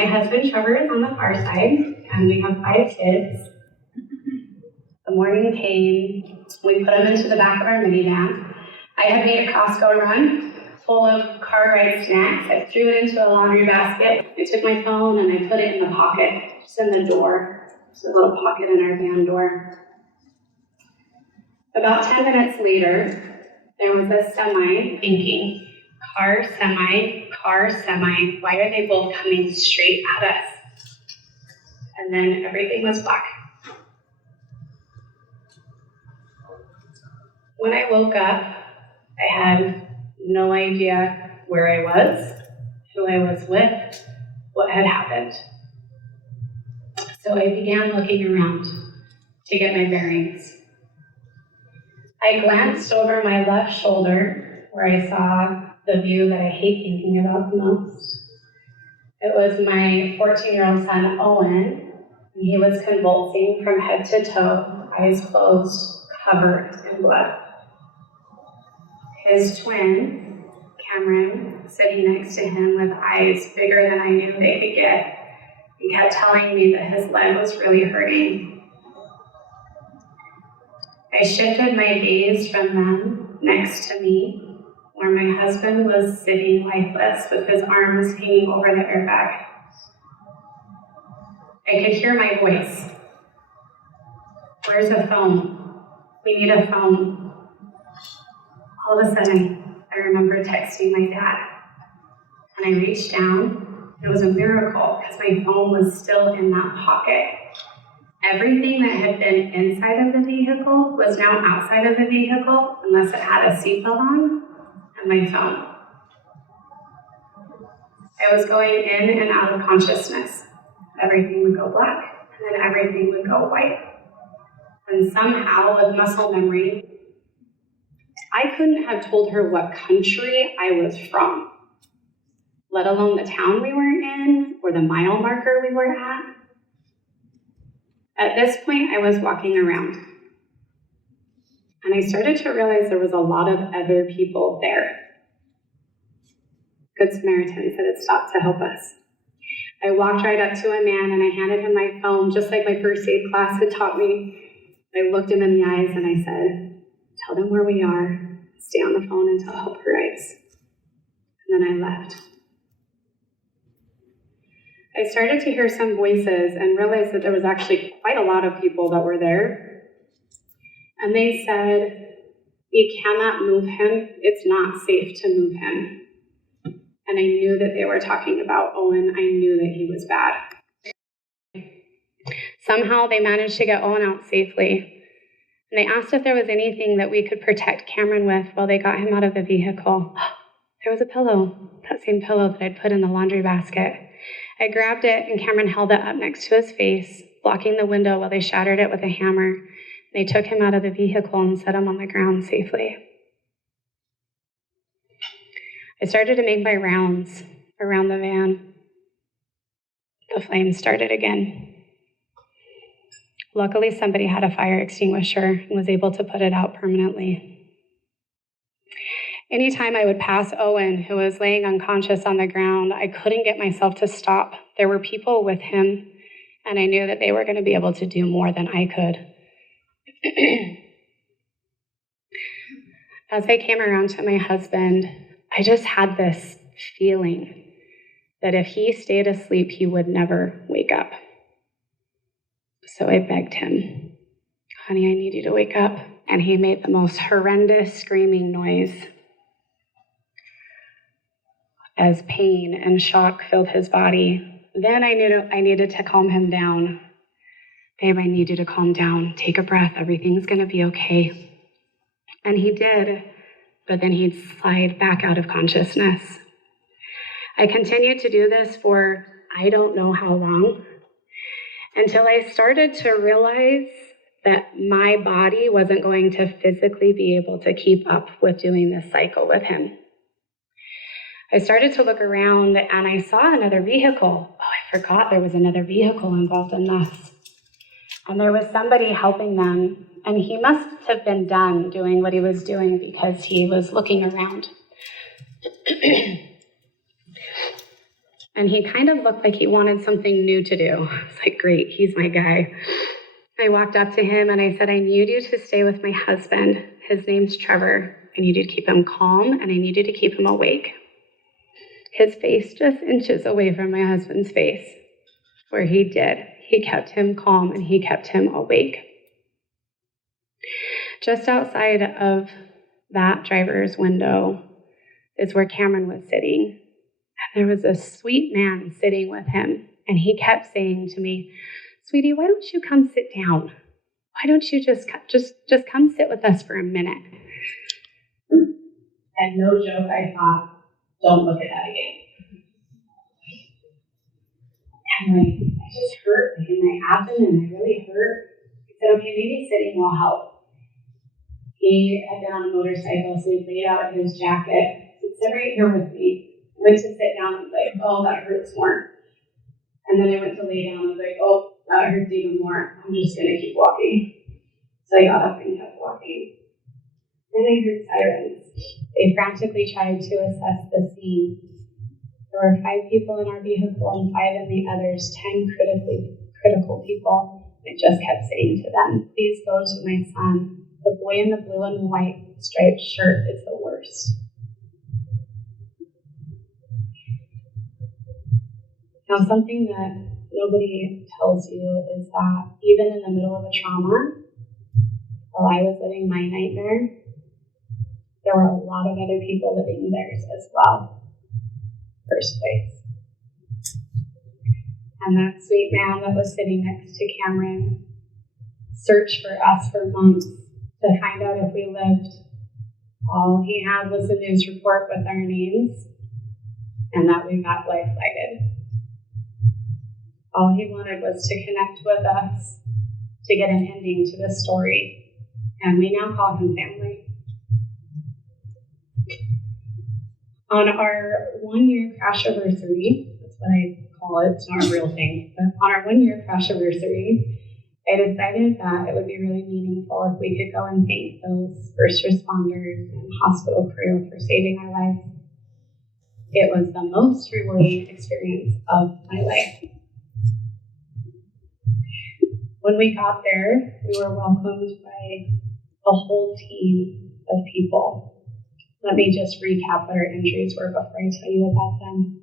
my husband Trevor is on the far side, and we have 5 kids. The morning came, we put them into the back of our minivan. I had made a Costco run full of car ride snacks. I threw it into a laundry basket. I took my phone and I put it in the pocket, just in the door. Just a little pocket in our van door. About 10 minutes later, there was a semi thinking, car, semi, why are they both coming straight at us? And then everything was black. When I woke up, I had no idea where I was, who I was with, what had happened. So I began looking around to get my bearings. I glanced over my left shoulder where I saw the view that I hate thinking about the most. It was my 14-year-old son, Owen, and he was convulsing from head to toe, eyes closed, covered in blood. His twin, Cameron, sitting next to him with eyes bigger than I knew they could get, he kept telling me that his leg was really hurting. I shifted my gaze from them next to me, where my husband was sitting lifeless with his arms hanging over the airbag. I could hear my voice. Where's a phone? We need a phone. All of a sudden, I remember texting my dad. And I reached down. It was a miracle because my phone was still in that pocket. Everything that had been inside of the vehicle was now outside of the vehicle, unless it had a seatbelt on, and my phone. I was going in and out of consciousness. Everything would go black, and then everything would go white. And somehow, with muscle memory, I couldn't have told her what country I was from, let alone the town we were in, or the mile marker we were at. At this point, I was walking around, and I started to realize there was a lot of other people there. Good Samaritans that had stopped to help us. I walked right up to a man, and I handed him my phone, just like my first aid class had taught me. I looked him in the eyes, and I said, "Tell them where we are. Stay on the phone until help arrives." And then I left. I started to hear some voices and realized that there was actually quite a lot of people that were there. And they said, "We cannot move him. It's not safe to move him." And I knew that they were talking about Owen. I knew that he was bad. Somehow they managed to get Owen out safely. And they asked if there was anything that we could protect Cameron with while they got him out of the vehicle. There was a pillow, that same pillow that I'd put in the laundry basket. I grabbed it, and Cameron held it up next to his face, blocking the window while they shattered it with a hammer. They took him out of the vehicle and set him on the ground safely. I started to make my rounds around the van. The flames started again. Luckily, somebody had a fire extinguisher and was able to put it out permanently. Anytime I would pass Owen, who was laying unconscious on the ground, I couldn't get myself to stop. There were people with him, and I knew that they were going to be able to do more than I could. As I came around to my husband, I just had this feeling that if he stayed asleep, he would never wake up. So I begged him, "Honey, I need you to wake up." And he made the most horrendous screaming noise as pain and shock filled his body. Then I knew I needed to calm him down. "Babe, I need you to calm down. Take a breath. Everything's going to be okay." And he did, but then he'd slide back out of consciousness. I continued to do this for I don't know how long, until I started to realize that my body wasn't going to physically be able to keep up with doing this cycle with him. I started to look around, and I saw another vehicle. Oh, I forgot there was another vehicle involved in this. And there was somebody helping them, and he must have been done doing what he was doing because he was looking around. and he kind of looked like he wanted something new to do. I was like, great, he's my guy. I walked up to him and I said, I need you to stay with my husband. His name's Trevor. I need you to keep him calm, and I need you to keep him awake. His face just inches away from my husband's face, where he did. He kept him calm and he kept him awake. Just outside of that driver's window is where Cameron was sitting. There was a sweet man sitting with him, and he kept saying to me, sweetie, why don't you come sit down? Why don't you just come sit with us for a minute? And no joke, I thought, don't look at that again. And I just hurt, in my abdomen, I really hurt. I said, okay, maybe sitting will help. He had been on a motorcycle, so he laid out his jacket. He said, sit right here with me. I went to sit down and was like, oh, that hurts more. And then I went to lay down and was like, oh, that hurts even more. I'm just going to keep walking. So I got up and kept walking. Then I heard sirens. They frantically tried to assess the scene. There were 5 people in our vehicle and 5 in the others, 10 critical people. I just kept saying to them, please go to my son. The boy in the blue and white striped shirt is the worst. Now, something that nobody tells you is that even in the middle of a trauma, while I was living my nightmare, there were a lot of other people living theirs as well. First place. And that sweet man that was sitting next to Cameron searched for us for months to find out if we lived. All he had was a news report with our names and that we got life flighted. All he wanted was to connect with us, to get an ending to this story, and we now call him family. On our 1-year crash anniversary, that's what I call it, it's not a real thing, but on our 1-year crash anniversary, I decided that it would be really meaningful if we could go and thank those first responders and hospital crew for saving our lives. It was the most rewarding experience of my life. When we got there, we were welcomed by a whole team of people. Let me just recap what our injuries were before I tell you about them.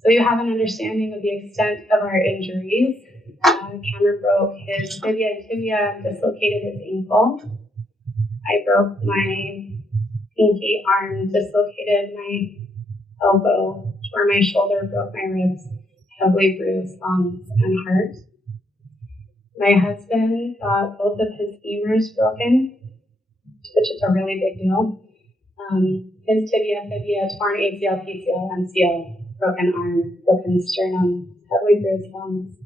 So you have an understanding of the extent of our injuries. Cameron broke his tibia, dislocated his ankle. I broke my pinky arm, dislocated my elbow, tore my shoulder, broke my ribs, heavily bruised lungs and heart. My husband got both of his femurs broken, which is a really big deal. His tibia, torn ACL, PCL, MCL, broken arm, broken sternum, heavily bruised lungs.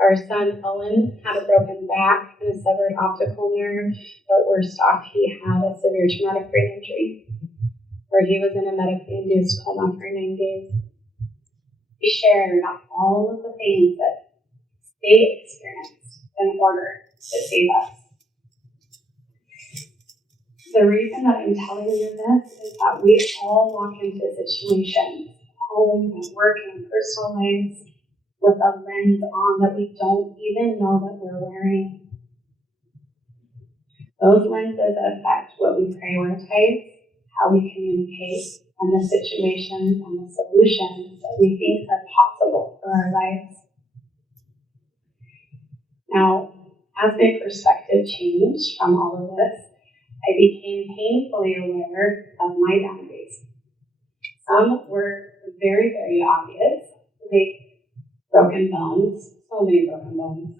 Our son Owen had a broken back and a severed optical nerve, but worst off, he had a severe traumatic brain injury, where he was in a medically induced coma for 9 days. We shared all of the things that they experienced in order to save us. The reason that I'm telling you this is that we all walk into situations, home and work and personal lives, with a lens on that we don't even know that we're wearing. Those lenses affect what we prioritize, how we communicate, and the situations and the solutions that we think are possible for our lives. Now, as my perspective changed from all of this, I became painfully aware of my boundaries. Some were very, very obvious, like broken bones, so many broken bones.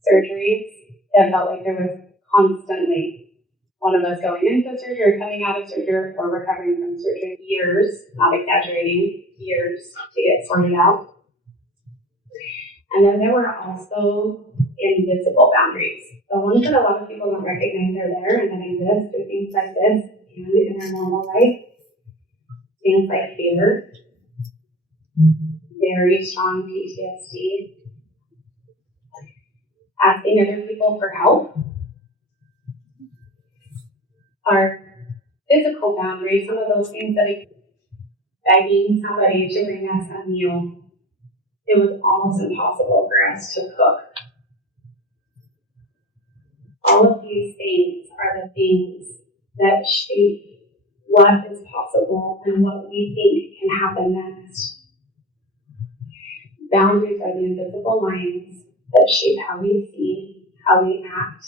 Surgeries, it felt like there was constantly one of us going into surgery or coming out of surgery or recovering from surgery. Years, not exaggerating, years to get sorted out. And then there were also invisible boundaries. The ones that a lot of people don't recognize are there and that exist are things like this and in our normal life. Things like fear, very strong PTSD, asking other people for help. Our physical boundaries, some of those things that begging somebody to bring us a meal. It was almost impossible for us to cook. All of these things are the things that shape what is possible and what we think can happen next. Boundaries are the invisible lines that shape how we see, how we act,